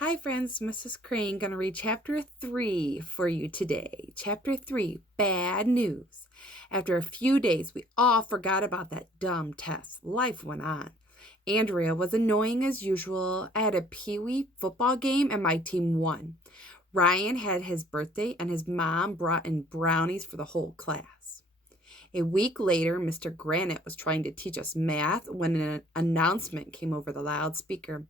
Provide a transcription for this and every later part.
Hi friends, Mrs. Crane going to read chapter 3 for you today. Chapter 3, Bad News. After a few days, we all forgot about that dumb test. Life went on. Andrea was annoying as usual. I had a pee-wee football game and my team won. Ryan had his birthday and his mom brought in brownies for the whole class. A week later, Mr. Granite was trying to teach us math when an announcement came over the loudspeaker.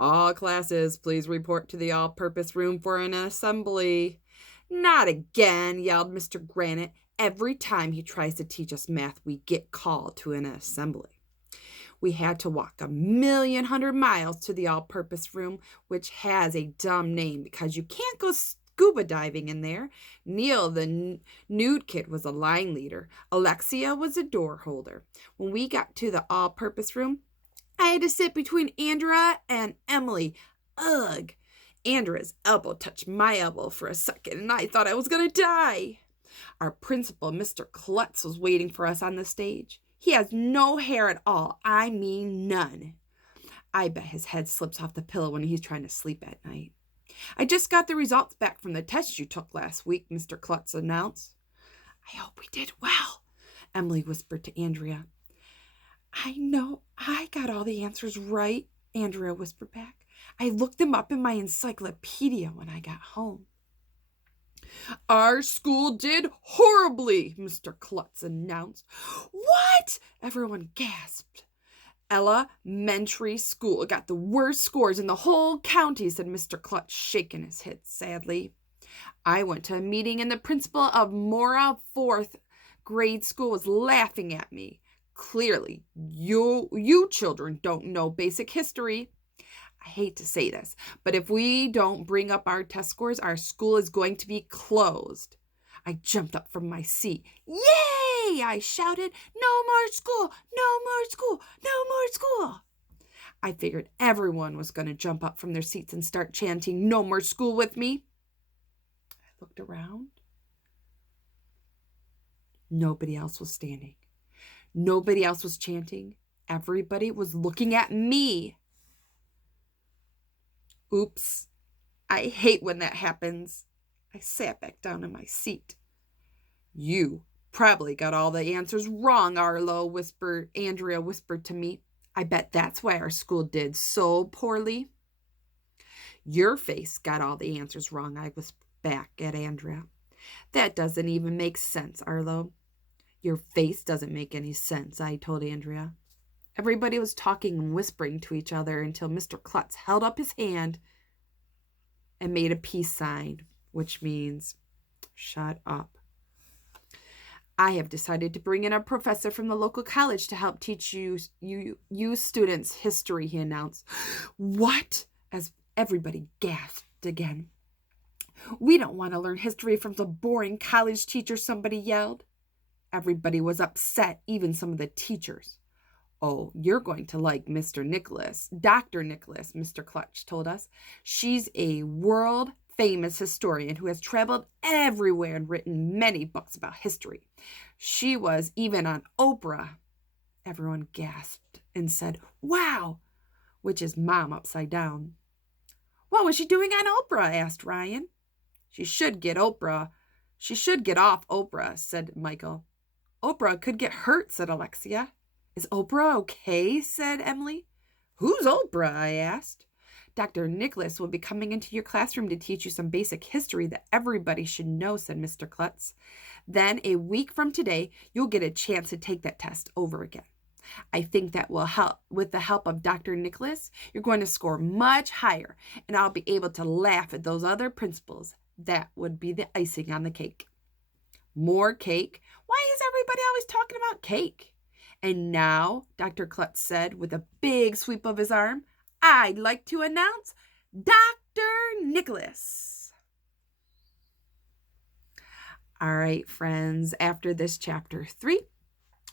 All classes, please report to the all-purpose room for an assembly. Not again, yelled Mr. Granite. Every time he tries to teach us math, we get called to an assembly. We had to walk 1,100,000 miles to the all-purpose room, which has a dumb name because you can't go scuba diving in there. Neil, the nude kid, was a line leader. Alexia was a door holder. When we got to the all-purpose room, I had to sit between Andrea and Emily. Ugh. Andrea's elbow touched my elbow for a second, and I thought I was going to die. Our principal, Mr. Klutz, was waiting for us on the stage. He has no hair at all. I mean none. I bet his head slips off the pillow when he's trying to sleep at night. I just got the results back from the test you took last week, Mr. Klutz announced. I hope we did well, Emily whispered to Andrea. I know I got all the answers right, Andrea whispered back. I looked them up in my encyclopedia when I got home. Our school did horribly, Mr. Klutz announced. What? Everyone gasped. Elementary school got the worst scores in the whole county, said Mr. Klutz, shaking his head sadly. I went to a meeting and the principal of Mora 4th grade school was laughing at me. Clearly, you children don't know basic history. I hate to say this, but if we don't bring up our test scores, our school is going to be closed. I jumped up from my seat. Yay! I shouted, no more school, no more school, no more school. I figured everyone was going to jump up from their seats and start chanting, no more school with me. I looked around. Nobody else was standing. Nobody else was chanting. Everybody was looking at me. Oops. I hate when that happens. I sat back down in my seat. You probably got all the answers wrong, Arlo, Andrea whispered to me. I bet that's why our school did so poorly. Your face got all the answers wrong, I whispered back at Andrea. That doesn't even make sense, Arlo. Your face doesn't make any sense, I told Andrea. Everybody was talking and whispering to each other until Mr. Klutz held up his hand and made a peace sign, which means, shut up. I have decided to bring in a professor from the local college to help teach you students history, he announced. What? As everybody gasped again. We don't want to learn history from some boring college teacher, somebody yelled. Everybody was upset, even some of the teachers. Oh, you're going to like Dr. Nicolas, Mr. Klutz told us. She's a world-famous historian who has traveled everywhere and written many books about history. She was even on Oprah. Everyone gasped and said, wow, which is mom upside down. What was she doing on Oprah? Asked Ryan. She should get off Oprah, said Michael. Oprah could get hurt, said Alexia. Is Oprah okay? Said Emily. Who's Oprah? I asked. Dr. Nicolas will be coming into your classroom to teach you some basic history that everybody should know, said Mr. Klutz. Then a week from today, you'll get a chance to take that test over again. I think that will help. With the help of Dr. Nicolas, you're going to score much higher, and I'll be able to laugh at those other principals. That would be the icing on the cake. More cake? Why is everybody always talking about cake? And now, Dr. Klutz said with a big sweep of his arm, I'd like to announce Dr. Nicolas. All right, friends, after this chapter 3,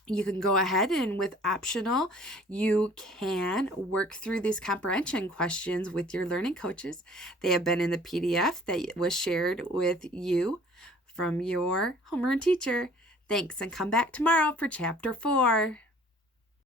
you can go ahead and with optional, you can work through these comprehension questions with your learning coaches. They have been in the PDF that was shared with you from your homeroom teacher. Thanks, and come back tomorrow for chapter 4.